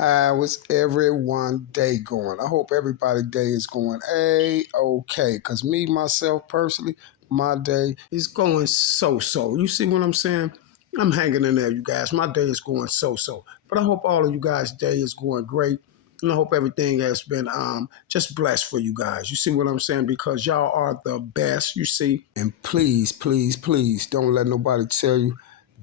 How is everyone day going? I hope everybody's day is going A-okay. Because me, myself, personally, my day is going so-so. You see what I'm saying? I'm hanging in there, you guys. My day is going so-so. But I hope all of you guys' day is going great. And I hope everything has been just blessed for you guys. You see what I'm saying? Because y'all are the best, you see. And please, please, please don't let nobody tell you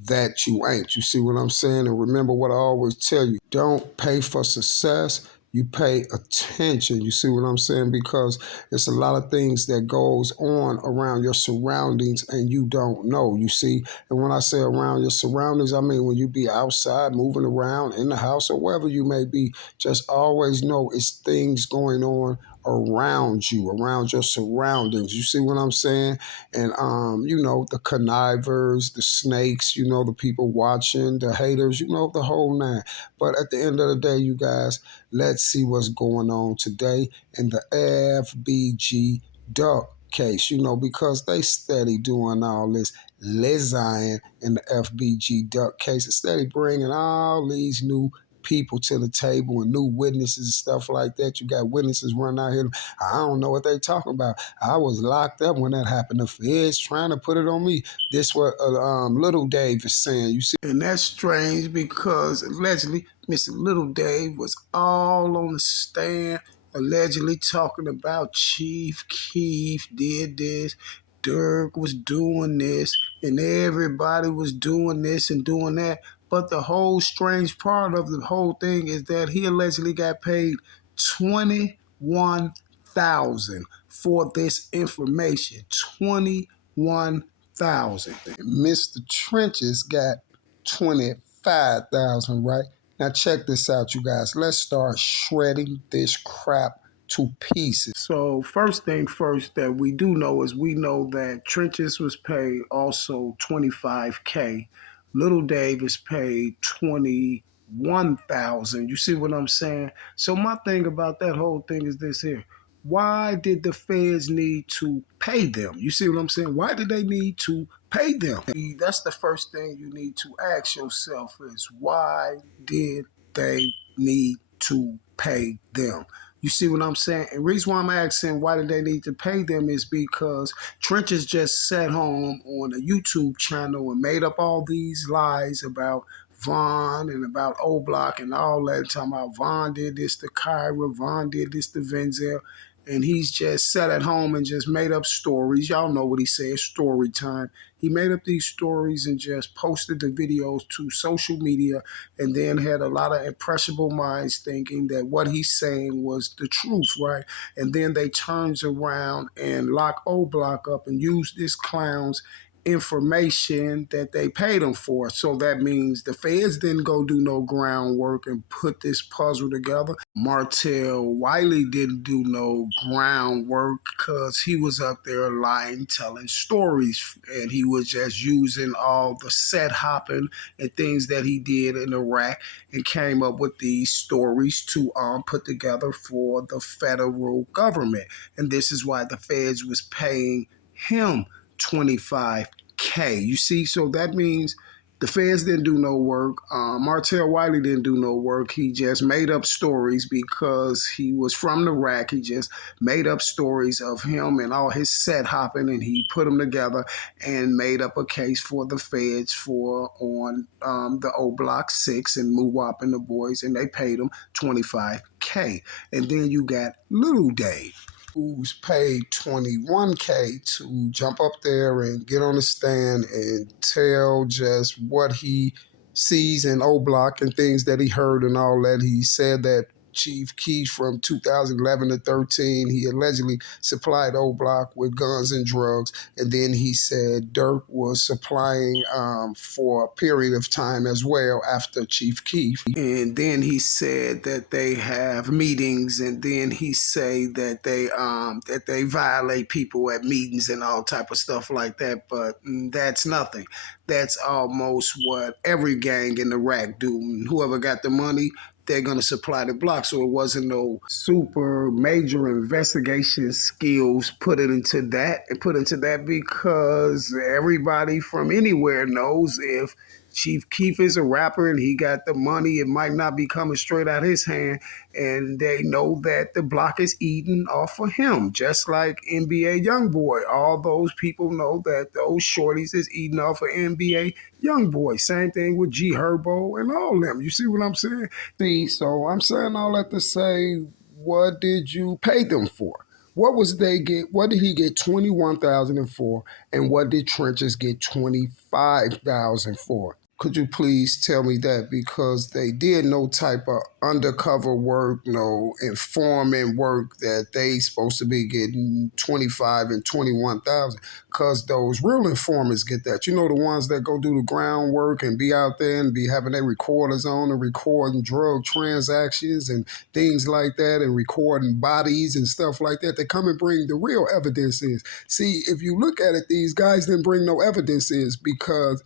that you ain't. You see what I'm saying? And remember what I always tell you. Don't pay for success. You pay attention. You see what I'm saying? Because it's a lot of things that goes on around your surroundings and you don't know. You see? And when I say around your surroundings, I mean when you be outside, moving around in the house or wherever you may be, just always know it's things going on around you, around your surroundings. You see what I'm saying? And the connivers, the snakes, the people watching, the haters, the whole nine. But at the end of the day, you guys, let's see what's going on today in the FBG duck case, because they steady doing all this lezying in the FBG duck case, and steady bringing all these new people to the table and new witnesses and stuff like that. You got witnesses running out here. I don't know what they talking about. I was locked up when that happened. The feds trying to put it on me. This what Little Dave is saying. You see, and that's strange because allegedly Mr. Little Dave was all on the stand, allegedly talking about Chief Keef did this, Dirk was doing this, and everybody was doing this and doing that. But the whole strange part of the whole thing is that he allegedly got paid $21,000 for this information. 21,000. Mr. Trenches got 25,000, right? Now check this out, you guys. Let's start shredding this crap to pieces. So first thing first that we do know is we know that Trenches was paid also $25K. Little Dave is paid 21,000. You see what I'm saying? So my thing about that whole thing is this here. Why did the feds need to pay them? You see what I'm saying? Why did they need to pay them? That's the first thing you need to ask yourself is why did they need to pay them? You see what I'm saying? And the reason why I'm asking why did they need to pay them is because Trenches just sat home on a YouTube channel and made up all these lies about Vaughn and about Oblock and all that, talking about Vaughn did this to Kyra, Vaughn did this to Venzel. And he's just sat at home and just made up stories. Y'all know what he says, story time. He made up these stories and just posted the videos to social media and then had a lot of impressionable minds thinking that what he's saying was the truth, right? And then they turns around and lock Oblock up and use this clown's information that they paid him for. So that means the feds didn't go do no groundwork and put this puzzle together. Martell Wiley didn't do no groundwork because he was up there lying, telling stories, and he was just using all the set hopping and things that he did in Iraq and came up with these stories to put together for the federal government. And this is why the feds was paying him $25K. You see, so that means the feds didn't do no work. Martell Wiley didn't do no work. He just made up stories because he was from Iraq. He just made up stories of him and all his set hopping, and he put them together and made up a case for the feds for on the Oblock 6 and Muwap and the boys, and they paid him $25K. And then you got Little Dave, who's paid $21K to jump up there and get on the stand and tell just what he sees in Oblock and things that he heard and all that. He said that Chief Keef from 2011 to 13, he allegedly supplied Oblock with guns and drugs. And then he said Dirk was supplying for a period of time as well after Chief Keef. And then he said that they have meetings, and then he say that they violate people at meetings and all type of stuff like that. But that's nothing. That's almost what every gang in Iraq do. Whoever got the money, they're going to supply the block. So it wasn't no super major investigation skills put into that because everybody from anywhere knows if Chief Keef is a rapper and he got the money. It might not be coming straight out his hand, and they know that the block is eating off of him, just like NBA YoungBoy. All those people know that those shorties is eating off of NBA YoungBoy. Same thing with G Herbo and all them. You see what I'm saying? See, so I'm saying all that to say, what did you pay them for? What was they get? What did he get 21,000 for, and what did Trenches get 25,000 for? Could you please tell me that? Because they did no type of undercover work, no informant work that they supposed to be getting 25 and 21,000. Because those real informants get that. You know, the ones that go do the groundwork and be out there and be having their recorders on and recording drug transactions and things like that and recording bodies and stuff like that. They come and bring the real evidence in. See, if you look at it, these guys didn't bring no evidence in because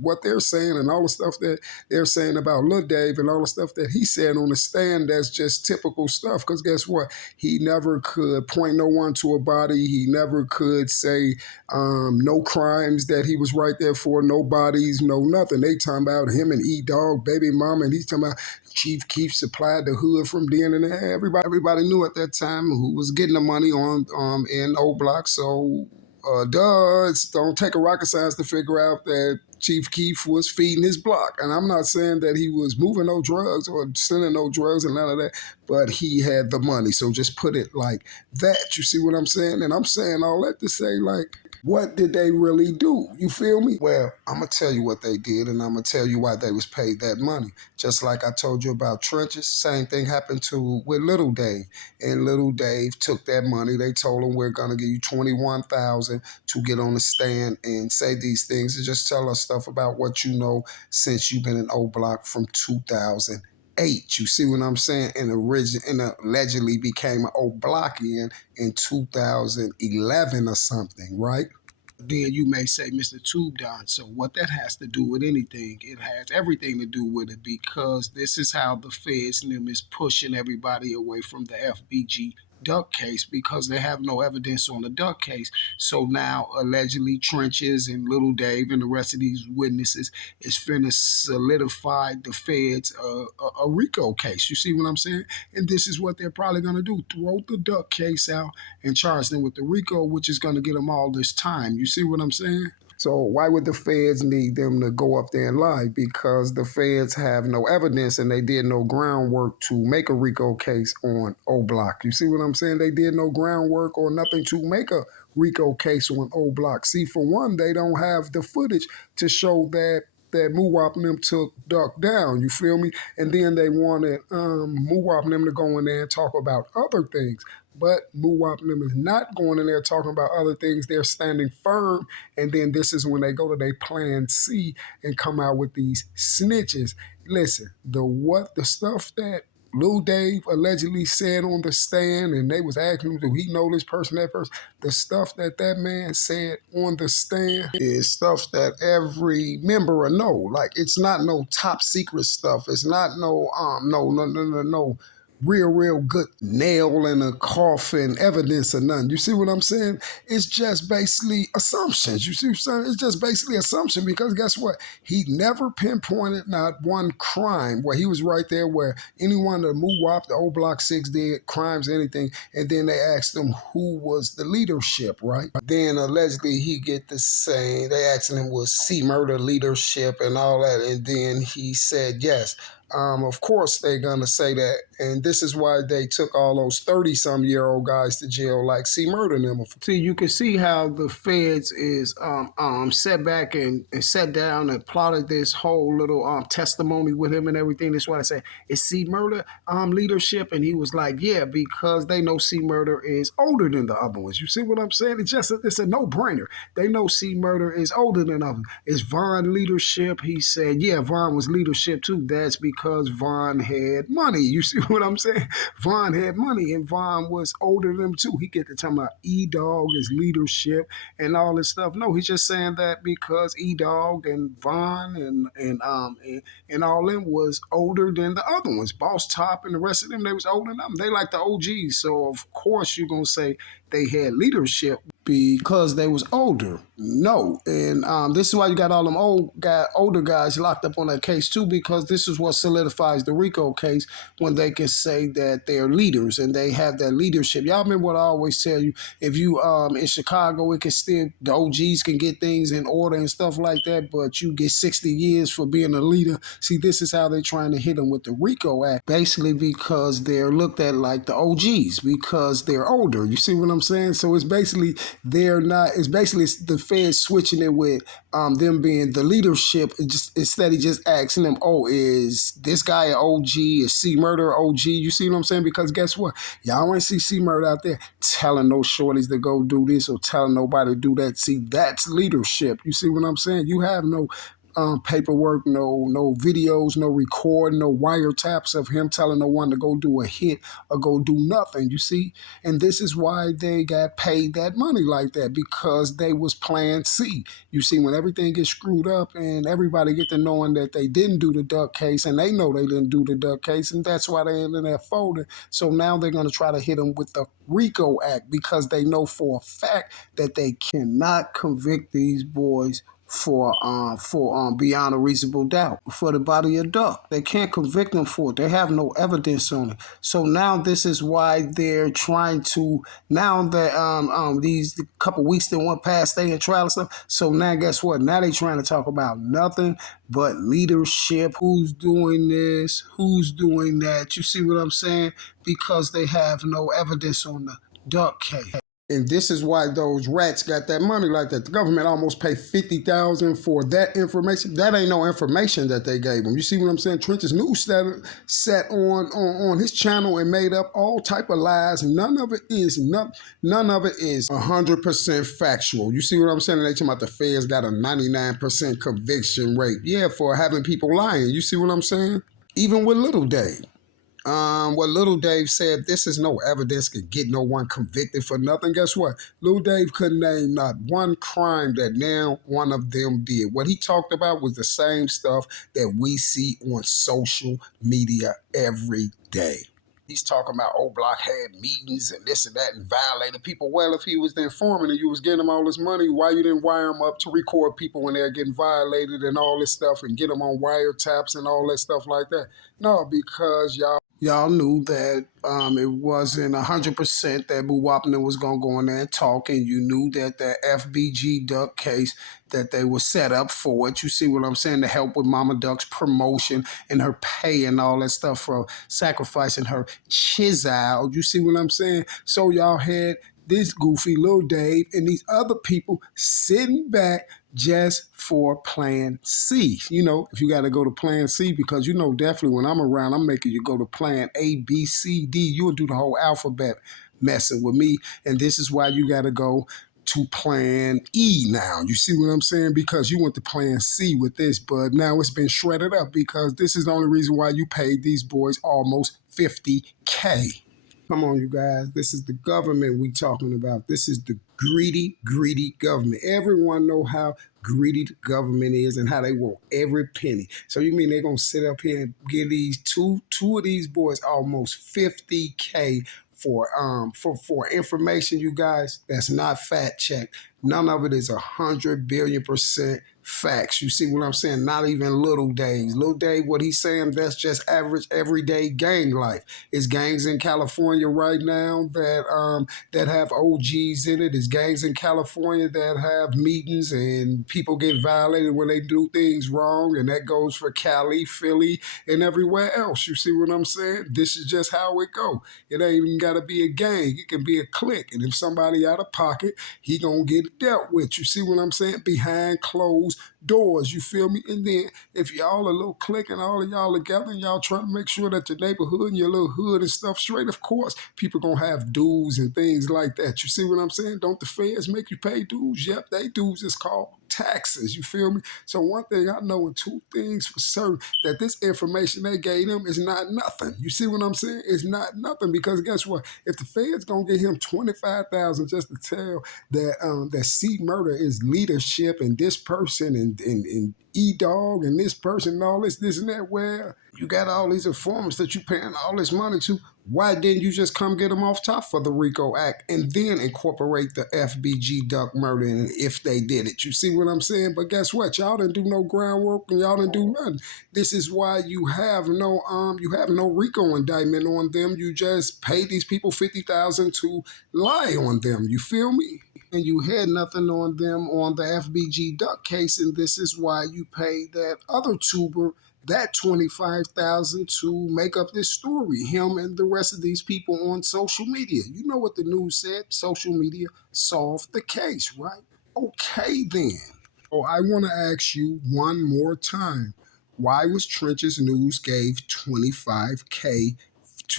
what they're saying and all the stuff that they're saying about Lil Dave and all the stuff that he said on the stand, that's just typical stuff. Because guess what? He never could point no one to a body. He never could say no crimes that he was right there for, no bodies, no nothing. They talking about him and E-Dog, baby mama, and he's talking about Chief Keef supplied the hood from then and there. Everybody knew at that time who was getting the money on in Oblock. So don't take a rocket science to figure out that Chief Keef was feeding his block. And I'm not saying that he was moving no drugs or sending no drugs and none of that, but he had the money. So just put it like that. You see what I'm saying? And I'm saying all that to say, like, what did they really do? You feel me? Well, I'm going to tell you what they did, and I'm going to tell you why they was paid that money. Just like I told you about Trenches, same thing happened with Little Dave. And Little Dave took that money. They told him, we're going to give you 21,000 to get on the stand and say these things and just tell us stuff about what you know since you've been in O Block from 2008. You see what I'm saying? And allegedly became an Oblockian in 2011 or something, right? Then you may say, Mr. Tube Don. So what that has to do with anything? It has everything to do with it, because this is how the feds and them is pushing everybody away from the FBG duck case, because they have no evidence on the duck case. So now allegedly Trenches and Little Dave and the rest of these witnesses is finna solidify the feds a RICO case. You see what I'm saying? And this is what they're probably gonna do: throw the duck case out and charge them with the RICO, which is gonna get them all this time. You see what I'm saying? So why would the feds need them to go up there and lie? Because the feds have no evidence and they did no groundwork to make a RICO case on O Block. You see what I'm saying? They did no groundwork or nothing to make a RICO case on O Block. See, for one, they don't have the footage to show that Muwap and them took Duck down, you feel me? And then they wanted Muwap and them to go in there and talk about other things. But Muwap and them is not going in there talking about other things. They're standing firm. And then this is when they go to their plan C and come out with these snitches. Listen, the stuff that Lil Dave allegedly said on the stand, and they was asking him, do he know this person, that person? The stuff that man said on the stand is stuff that every member will know. Like, it's not no top secret stuff. It's not no real good nail in a coffin evidence or nothing. You see what I'm saying? It's just basically assumptions. You see what I'm saying? It's just basically assumption, because guess what? He never pinpointed not one crime where he was right there where anyone that Muwap, the old Block 6 did crimes, anything, and then they asked him who was the leadership, right? Then allegedly he get the same, they asked him was C-Murder leadership and all that, and then he said yes. Of course they're gonna say that, and this is why they took all those 30-some-year-old guys to jail, like C-Murder them. See, you can see how the feds is sat back and sat down and plotted this whole little testimony with him and everything. That's why I say it's C-Murder leadership, and he was like, yeah, because they know C-Murder is older than the other ones. You see what I'm saying? It's a no-brainer. They know C-Murder is older than others. It's Von leadership. He said, yeah, Von was leadership too. That's because Von had money. You see what I'm saying? Von had money, and Von was older than him too. He get to talk about E-Dog, his leadership, and all this stuff. No, he's just saying that because E-Dog and Von and all them was older than the other ones. Boss Top and the rest of them, they was older than them. They like the OGs. So of course you're gonna say they had leadership, because they was older. No, and this is why you got all them older guys locked up on that case too, because this is what solidifies the RICO case when they can say that they're leaders and they have that leadership. Y'all remember what I always tell you? If you in Chicago, it can still the OGs can get things in order and stuff like that, but you get 60 years for being a leader. See, this is how they're trying to hit them with the RICO Act, basically because they're looked at like the OGs because they're older. You see what I'm saying? So it's basically they're not. It's basically the Feds switching it with them being the leadership. Just instead of just asking them, oh, is this guy an OG? Is C Murder OG? You see what I'm saying? Because guess what? Y'all ain't see C Murder out there telling no shorties to go do this or telling nobody to do that. See, that's leadership. You see what I'm saying? You have no paperwork, no videos, no recording, no wiretaps of him telling no one to go do a hit or go do nothing. You see, and this is why they got paid that money like that, because they was Plan C. You see, when everything gets screwed up and everybody get to knowing that they didn't do the duck case, and they know they didn't do the duck case, and that's why they ended up folding. So now they're going to try to hit them with the RICO Act because they know for a fact that they cannot convict these boys for beyond a reasonable doubt for the body of duck. They can't convict them for it. They have no evidence on it. So now this is why they're trying to, now that these couple weeks that went past they in trial and stuff. So now guess what? Now they trying to talk about nothing but leadership. Who's doing this? Who's doing that? You see what I'm saying? Because they have no evidence on the duck case. And this is why those rats got that money like that. The government almost paid $50,000 for that information. That ain't no information that they gave them. You see what I'm saying? Trench's News sat on his channel and made up all type of lies. None of it is 100% factual. You see what I'm saying? They talking about the feds got a 99% conviction rate. Yeah, for having people lying. You see what I'm saying? Even with Little Dave. What Little Dave said, this is no evidence could get no one convicted for nothing. Guess what? Little Dave couldn't name not one crime that now one of them did. What he talked about was the same stuff that we see on social media every day. He's talking about Oblock had meetings and this and that and violated people. Well, if he was the informant and you was getting him all this money, why you didn't wire him up to record people when they're getting violated and all this stuff and get them on wiretaps and all that stuff like that? No, because y'all knew that it wasn't 100% that Boo Wapner was going to go in there and talk, and you knew that the FBG Duck case that they were set up for it. You see what I'm saying? To help with Mama Duck's promotion and her pay and all that stuff for sacrificing her child. You see what I'm saying? So y'all had this goofy Lil Dave and these other people sitting back just for Plan C. You know, if you got to go to Plan C, because you know definitely when I'm around, I'm making you go to Plan A, B, C, D. You'll do the whole alphabet messing with me, and this is why you got to go to Plan E now. You see what I'm saying? Because you went to Plan C with this, but now it's been shredded up because this is the only reason why you paid these boys almost $50K. Come on, you guys. This is the government we talking about. This is the greedy government. Everyone know how greedy the government is and how they want every penny. So you mean they're gonna sit up here and give these two of these boys almost $50K for information, you guys, that's not fact checked. None of it is 100 billion% facts. You see what I'm saying? Not even Little Dave. Little Dave, what he's saying, that's just average everyday gang life. It's gangs in California right now that have OGs in it. It's gangs in California that have meetings and people get violated when they do things wrong, and that goes for Cali, Philly, and everywhere else. You see what I'm saying? This is just how it go. It ain't even got to be a gang. It can be a clique, and if somebody out of pocket, he gonna get dealt with. You see what I'm saying? Behind closed doors, you feel me? And then if y'all a little clique and all of y'all together and y'all trying to make sure that your neighborhood and your little hood and stuff straight, of course, people gonna have dues and things like that. You see what I'm saying? Don't the feds make you pay dues? Yep, they dues is called taxes. You feel me? So one thing I know and two things for certain, that this information they gave them is not nothing. You see what I'm saying? It's not nothing, because guess what? If the feds gonna get him $25,000 just to tell that C Murder is leadership and this person and E-Dog and this person and all this and that, where You got all these informants that you paying all this money to. Why didn't you just come get them off top for the RICO Act and then incorporate the FBG duck murder in it if they did it? You see what I'm saying? But guess what? Y'all didn't do no groundwork and y'all didn't do nothing. This is why you have no RICO indictment on them. You just pay these people 50,000 to lie on them. You feel me? And you had nothing on them on the FBG duck case, and this is why you paid that other tuber that 25,000 to make up this story. Him and the rest of these people on social media. You know what the news said? Social media solved the case, right? Okay then. Oh, I want to ask you one more time. Why was Trench's News gave 25K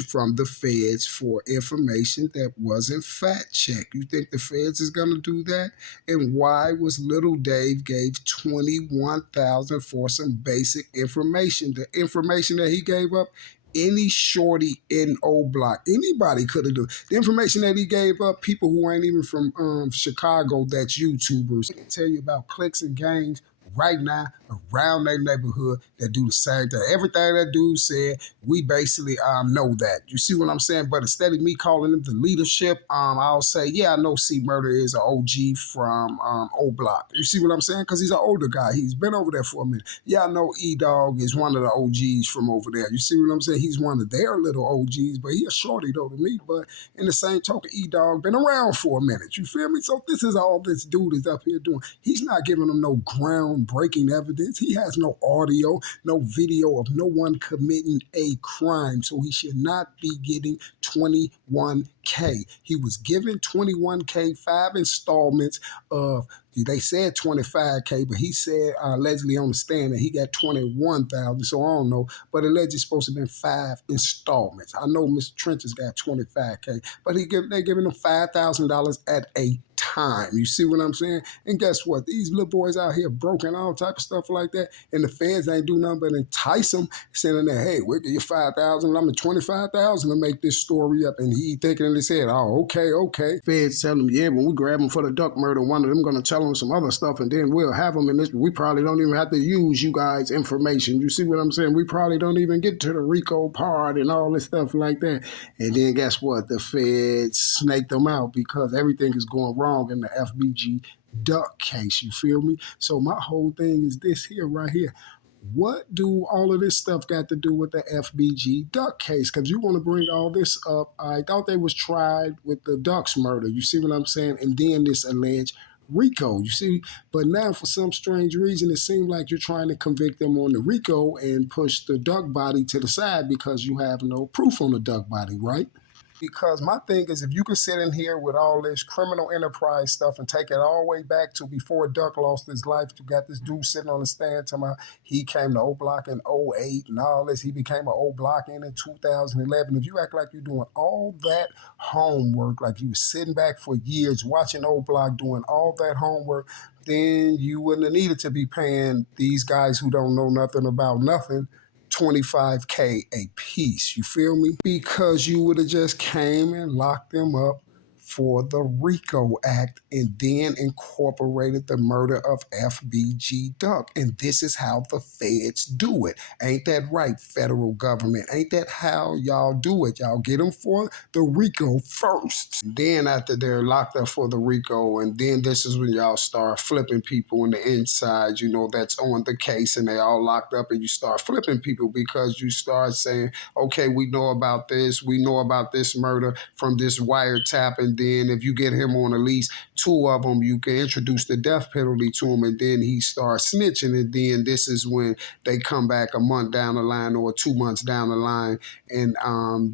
from the feds for information that wasn't fact checked? You think the feds is gonna do that? And why was Little Dave gave 21,000 for some basic information? The information that he gave up, any shorty in Oblock, anybody could have done. The information that he gave up, people who ain't even from Chicago, that's YouTubers, can tell you about clicks and gangs right now around their neighborhood that do the same thing. Everything that dude said, we basically know that. You see what I'm saying? But instead of me calling them the leadership, I'll say, yeah, I know C Murder is an OG from Oblock. You see what I'm saying? Because he's an older guy. He's been over there for a minute. Yeah, I know E-Dog is one of the OGs from over there. You see what I'm saying? He's one of their little OGs, but he a shorty though to me. But in the same token, E-Dog been around for a minute. You feel me? So this is all this dude is up here doing. He's not giving them no groundbreaking evidence. He has no audio, no video of no one committing a crime. So he should not be getting 21K. He was given 21K, 5 installments of, they said 25K, but he said allegedly on the stand that he got 21,000. So I don't know, but allegedly supposed to have been 5 installments. I know Mr. Trench has got 25K, but they're giving him $5,000 at a time. You see what I'm saying? And guess what? These little boys out here broken, all type of stuff like that, and the feds ain't do nothing but entice them, saying that, hey, we'll give you 5,000, I'm at 25,000 to make this story up. And he thinking in his head, oh, okay. Feds tell him, yeah, when we grab him for the duck murder, one of them gonna tell him some other stuff, and then we'll have him in this. We probably don't even have to use you guys' information. You see what I'm saying? We probably don't even get to the RICO part and all this stuff like that. And then guess what? The feds snake them out because everything is going wrong in the FBG duck case. You feel me? So my whole thing is this here right here. What do all of this stuff got to do with the FBG duck case? Because you want to bring all this up. I thought they was tried with the ducks murder. You see what I'm saying? And then this alleged RICO. You see, but now for some strange reason, it seems like you're trying to convict them on the RICO and push the duck body to the side because you have no proof on the duck body, right? Because my thing is, if you could sit in here with all this criminal enterprise stuff and take it all the way back to before Duck lost his life, you got this dude sitting on the stand talking about he came to Oblock in '08 and all this, he became an Oblock in 2011. If you act like you're doing all that homework, like you were sitting back for years watching Oblock doing all that homework, then you wouldn't have needed to be paying these guys who don't know nothing about nothing 25K a piece. You feel me? Because you would have just came and locked them up for the RICO Act and then incorporated the murder of FBG Duck. And this is how the feds do it. Ain't that right, federal government? Ain't that how y'all do it? Y'all get them for the RICO first. Then after they're locked up for the RICO, and then this is when y'all start flipping people on the inside, that's on the case, and they all locked up, and you start flipping people because you start saying, okay, we know about this murder from this wiretap, and then if you get him on at least 2 of them, you can introduce the death penalty to him, and then he starts snitching, and then this is when they come back a month down the line or 2 months down the line, and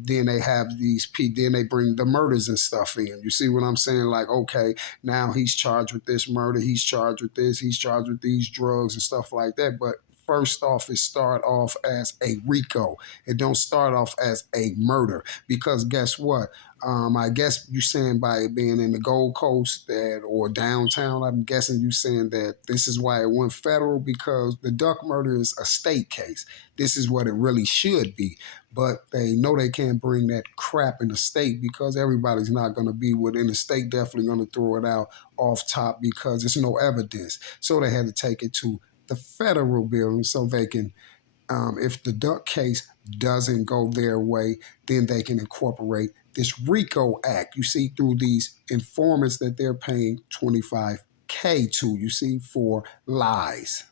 then they have then they bring the murders and stuff in. You see what I'm saying? Like, okay, now he's charged with this murder, he's charged with this, he's charged with these drugs and stuff like that, but first off, it start off as a RICO. It don't start off as a murder because guess what? I guess you saying by it being in the Gold Coast or downtown, I'm guessing you saying that this is why it went federal because the duck murder is a state case. This is what it really should be. But they know they can't bring that crap in the state because everybody's not going to be within the state, definitely going to throw it out off top because there's no evidence. So they had to take it to the federal building so they can if the Duck case doesn't go their way, then they can incorporate this RICO Act. You see, through these informants that they're paying 25K to, you see, for lies.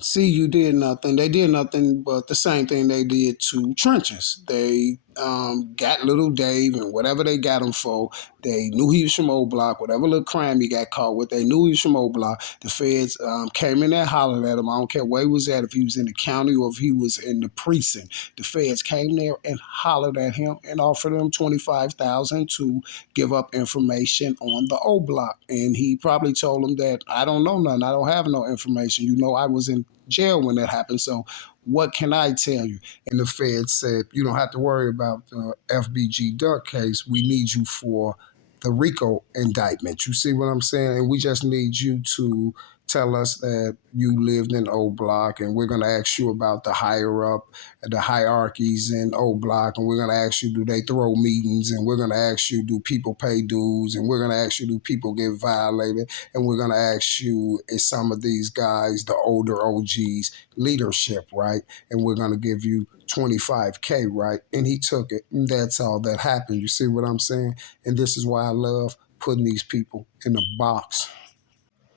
See, you did nothing. They did nothing but the same thing they did to Trenches. They got little Dave and whatever they got him for. They knew he was from Oblock. Whatever little crime he got caught with, they knew he was from Oblock. The feds came in there, hollered at him. I don't care where he was at, if he was in the county or if he was in the precinct. The feds came there and hollered at him and offered him $25,000 to give up information on the Oblock. And he probably told them that I don't know nothing. I don't have no information. You know, I was in jail when that happened. So what can I tell you? And the Fed said, you don't have to worry about the FBG Duck case. We need you for the RICO indictment. You see what I'm saying? And we just need you to tell us that you lived in O Block, and we're going to ask you about the higher up, the hierarchies in O Block, and we're going to ask you, do they throw meetings, and we're going to ask you, do people pay dues, and we're going to ask you, do people get violated, and we're going to ask you, is some of these guys, the older OGs, leadership, right? And we're going to give you 25K, right? And he took it, and that's all that happened. You see what I'm saying? And this is why I love putting these people in a box.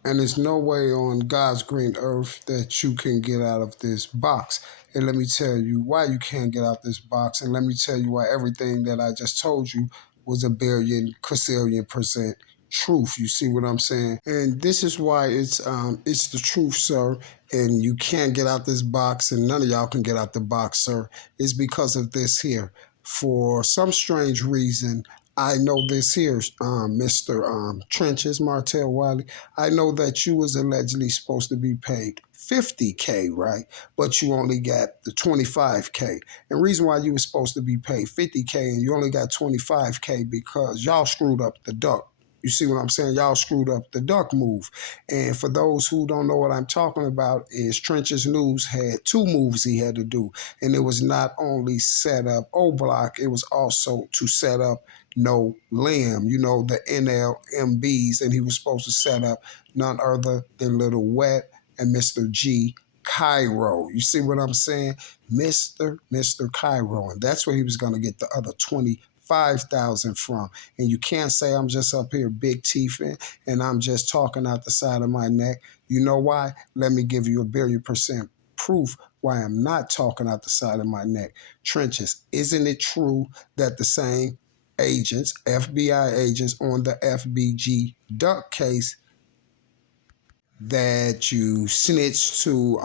And there's no way on God's green earth that you can get out of this box. And let me tell you why you can't get out this box. And let me tell you why everything that I just told you was a billion, quadrillion percent truth. You see what I'm saying? And this is why it's the truth, sir. And you can't get out this box, and none of y'all can get out the box, sir. It's because of this here. For some strange reason, I know this here, Mr. Trenches, Martell Wiley. I know that you was allegedly supposed to be paid 50K, right? But you only got the 25K. And reason why you was supposed to be paid 50K and you only got 25K because y'all screwed up the duck. You see what I'm saying? Y'all screwed up the duck move. And for those who don't know what I'm talking about, is Trenches News had two moves he had to do. And it was not only set up O Block, it was also to set up No Limb, you know, the NLMBs, and he was supposed to set up none other than Little Wet and Mr. G Cairo. You see what I'm saying? Mr. Cairo. And that's where he was going to get the other 25,000 from. And you can't say I'm just up here big teething and I'm just talking out the side of my neck. You know why? Let me give you a billion% proof why I'm not talking out the side of my neck. Trenches, isn't it true that the same agents, FBI agents on the FBG Duck case that you snitched to,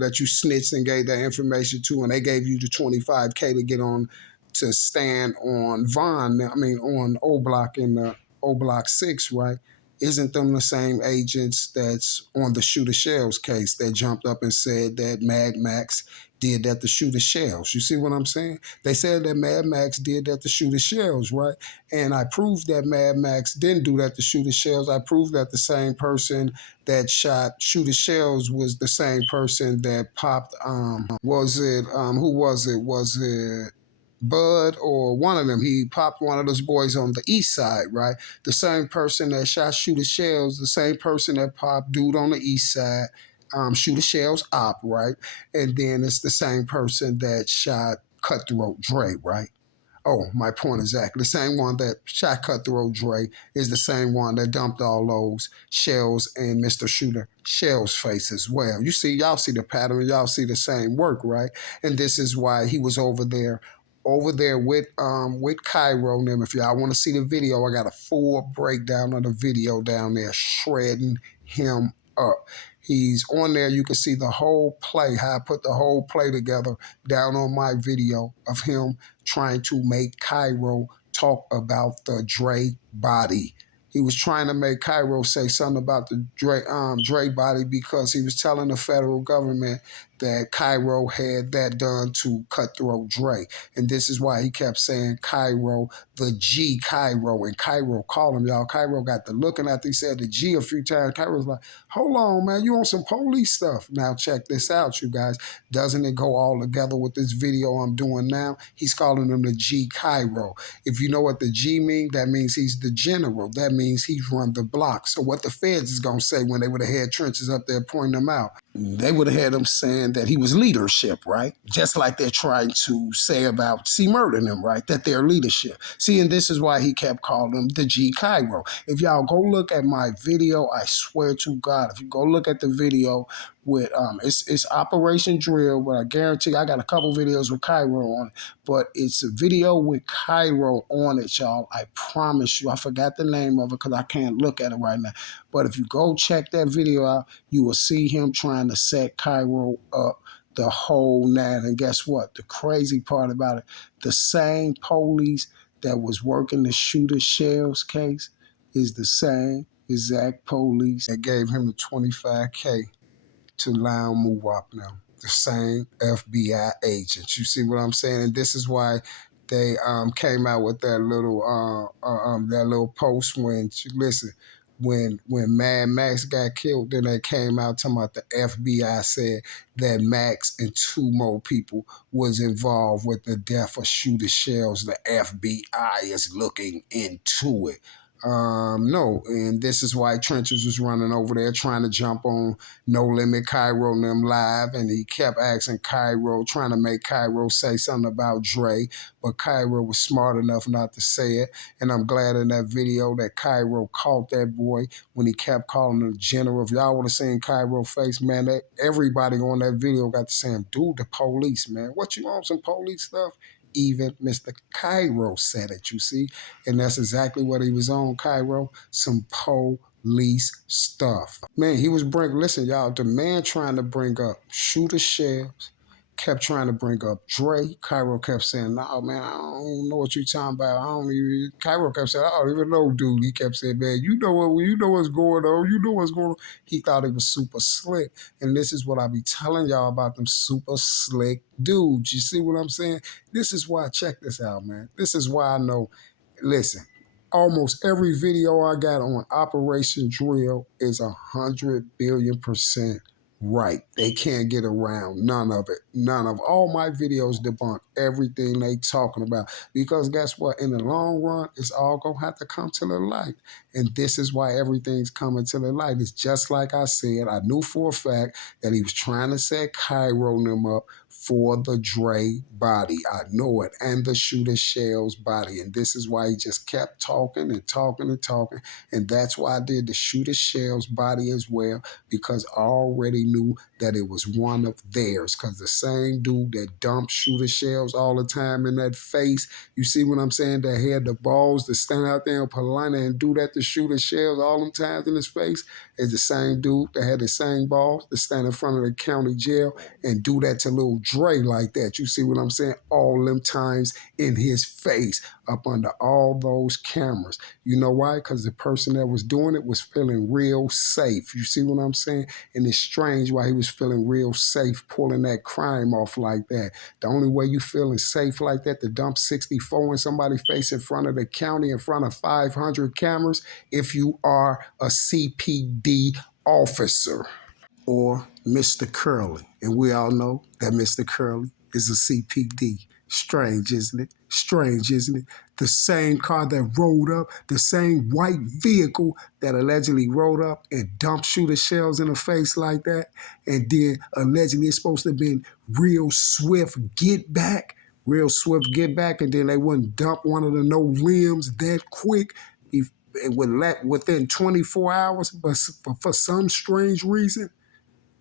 that you snitched and gave that information to, and they gave you the 25K to get on to stand on on O Block in the O Block 6, right? Isn't them the same agents that's on the Shooter Shells case that jumped up and said that Mad Max did that to Shooter Shells? You see what I'm saying? They said that Mad Max did that to Shooter Shells, right? And I proved that Mad Max didn't do that to Shooter Shells. I proved that the same person that shot Shooter Shells was the same person that popped, who was it? Was it Bud or one of them? He popped one of those boys on the east side, right? The same person that shot Shooter Shells, the same person that popped dude on the east side, Shooter Shells op, right? And then it's the same person that shot Cutthroat Dre, right? Oh, my point exactly. The same one that shot Cutthroat Dre is the same one that dumped all those shells in Mr. Shooter Shell's face as well. You see, y'all see the pattern, y'all see the same work, right? And this is why he was over there with Cairo and them. If y'all want to see the video, I got a full breakdown of the video down there, shredding him up. He's on there. You can see the whole play, how I put the whole play together down on my video of him trying to make Cairo talk about the Dre body. He was trying to make Cairo say something about the Dre body because he was telling the federal government that Cairo had that done to Cutthroat Dre. And this is why he kept saying Cairo, the G Cairo. And Cairo called him, y'all. Cairo got the looking after he said the G a few times. Cairo's like, hold on, man, you on some police stuff. Now check this out, you guys. Doesn't it go all together with this video I'm doing now? He's calling him the G Cairo. If you know what the G means, that means he's the general. That means he's run the block. So what the feds is going to say when they would have had Trenches up there pointing them out? they would have had him saying that he was leadership, right? Just like they're trying to say about C. Murder and them, right? That they're leadership. See, and this is why he kept calling him the G Cairo. If y'all go look at my video, I swear to God, if you go look at the video with it's Operation Drill, but I guarantee I got a couple videos with Cairo on it, but it's a video with Cairo on it, y'all. I promise you. I forgot the name of it because I can't look at it right now. But if you go check that video out, you will see him trying to set Cairo up the whole night. And guess what? The crazy part about it, the same police that was working the Shooter Shells case is the same exact police that gave him the 25K to lie and move up now. The same FBI agents. You see what I'm saying? And this is why they came out with that little post when listen. When Mad Max got killed, then they came out talking about the FBI said that Max and two more people was involved with the death of Shooter Shells. The FBI is looking into it. No, and this is why Trenches was running over there trying to jump on No Limit Cairo and them live, and he kept asking Cairo, trying to make Cairo say something about Dre, but Cairo was smart enough not to say it, and I'm glad in that video that Cairo caught that boy when he kept calling him the general. If y'all would have seen Cairo face, man, everybody on that video got to say, dude, the police, man. What, you on some police stuff? Even Mr. Cairo said it, you see? And that's exactly what he was on, Cairo. Some police stuff. Man, he was listen, y'all, the man trying to bring up Shooter Shells, kept trying to bring up Dre. Cairo kept saying, no, man, I don't know what you're talking about. Cairo kept saying, I don't even know, dude. He kept saying, man, you know what's going on. You know what's going on. He thought it was super slick. And this is what I be telling y'all about them super slick dudes. You see what I'm saying? This is why, check this out, man. This is why I know, listen, almost every video I got on Operation Drill is 100 billion% right. They can't get around none of it. None of all my videos debunk everything they talking about. Because guess what? In the long run, it's all going to have to come to the light. And this is why everything's coming to the light. It's just like I said. I knew for a fact that he was trying to set Cairo and them up for the Dre body. I know it. And the Shooter Shells body. And this is why he just kept talking and talking and talking. And that's why I did the Shooter Shells body as well, because I already knew that it was one of theirs. Because the same dude that dumped Shooter Shells all the time in that face, you see what I'm saying, that had the balls to stand out there in Polina and do that to Shooter Shells all them times in his face, is the same dude that had the same balls to stand in front of the county jail and do that to little Dre like that. You see what I'm saying? All them times in his face, up under all those cameras. You know why? Because the person that was doing it was feeling real safe. You see what I'm saying? And it's strange why he was feeling real safe pulling that crime off like that. The only way you feeling safe like that to dump 64 in somebody's face in front of the county, in front of 500 cameras, if you are a CPD officer or Mr. Curley. And we all know that Mr. Curley is a CPD. Strange, isn't it? Strange, isn't it? The same car that rolled up, the same white vehicle that allegedly rolled up and dumped Shooter Shells in the face like that, and then allegedly it's supposed to have been real swift get back, and then they wouldn't dump one of the no limbs that quick. It would let within 24 hours, but for some strange reason,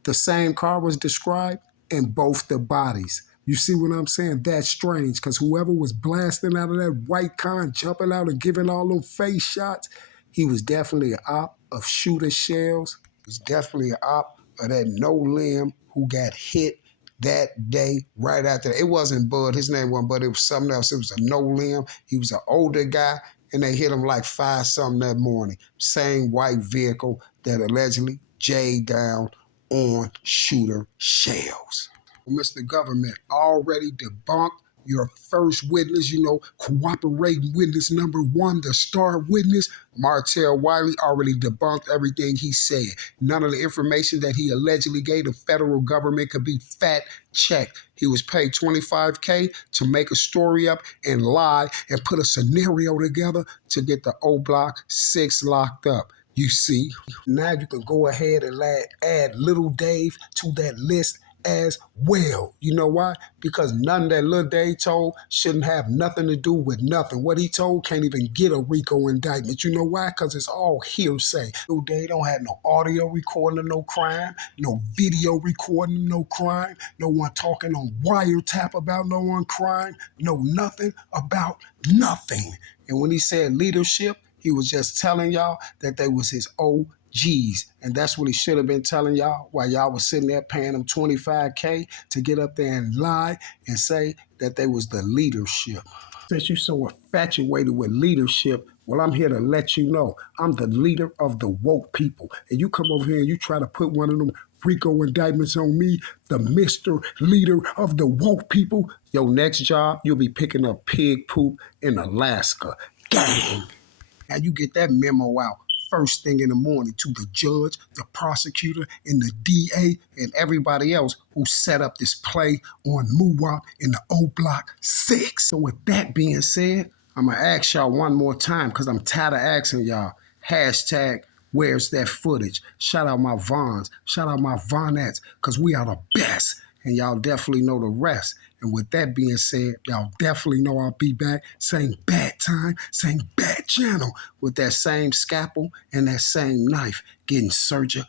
the same car was described in both the bodies. You see what I'm saying? That's strange, because whoever was blasting out of that white con, jumping out and giving all them face shots, he was definitely an op of Shooter Shells. He was definitely an op of that no limb who got hit that day right after that. It wasn't Bud. His name wasn't Bud. It was something else. It was a no limb. He was an older guy, and they hit him like 5-something that morning. Same white vehicle that allegedly Jay down on Shooter Shells. Mr. Government already debunked your first witness, cooperating witness number one, the star witness, Martell Wiley, already debunked everything he said. None of the information that he allegedly gave the federal government could be fact-checked. He was paid $25K to make a story up and lie and put a scenario together to get the Oblock 6 locked up. You see, now you can go ahead and add Little Dave to that list as well. You know why? Because none that Lil Dave told shouldn't have nothing to do with nothing. What he told can't even get a RICO indictment. You know why? Because it's all hearsay. Lil Dave don't have no audio recording of no crime, no video recording of no crime, no one talking on wiretap about no one crime, no nothing about nothing. And when he said leadership, he was just telling y'all that they was his OGs. And that's what he should have been telling y'all while y'all was sitting there paying them 25K to get up there and lie and say that they was the leadership. Since you're so infatuated with leadership, well, I'm here to let you know I'm the leader of the woke people. And you come over here and you try to put one of them RICO indictments on me, the Mr. Leader of the woke people. Your next job, you'll be picking up pig poop in Alaska. Gang! Now you get that memo out first thing in the morning to the judge, the prosecutor, and the DA, and everybody else who set up this play on Muwap in the Oblock 6. So with that being said, I'm going to ask y'all one more time because I'm tired of asking y'all. Hashtag where's that footage? Shout out my Vons. Shout out my Vonettes because we are the best. And y'all definitely know the rest. And with that being said, y'all definitely know I'll be back. Same bad time, same bad channel with that same scalpel and that same knife getting Sergio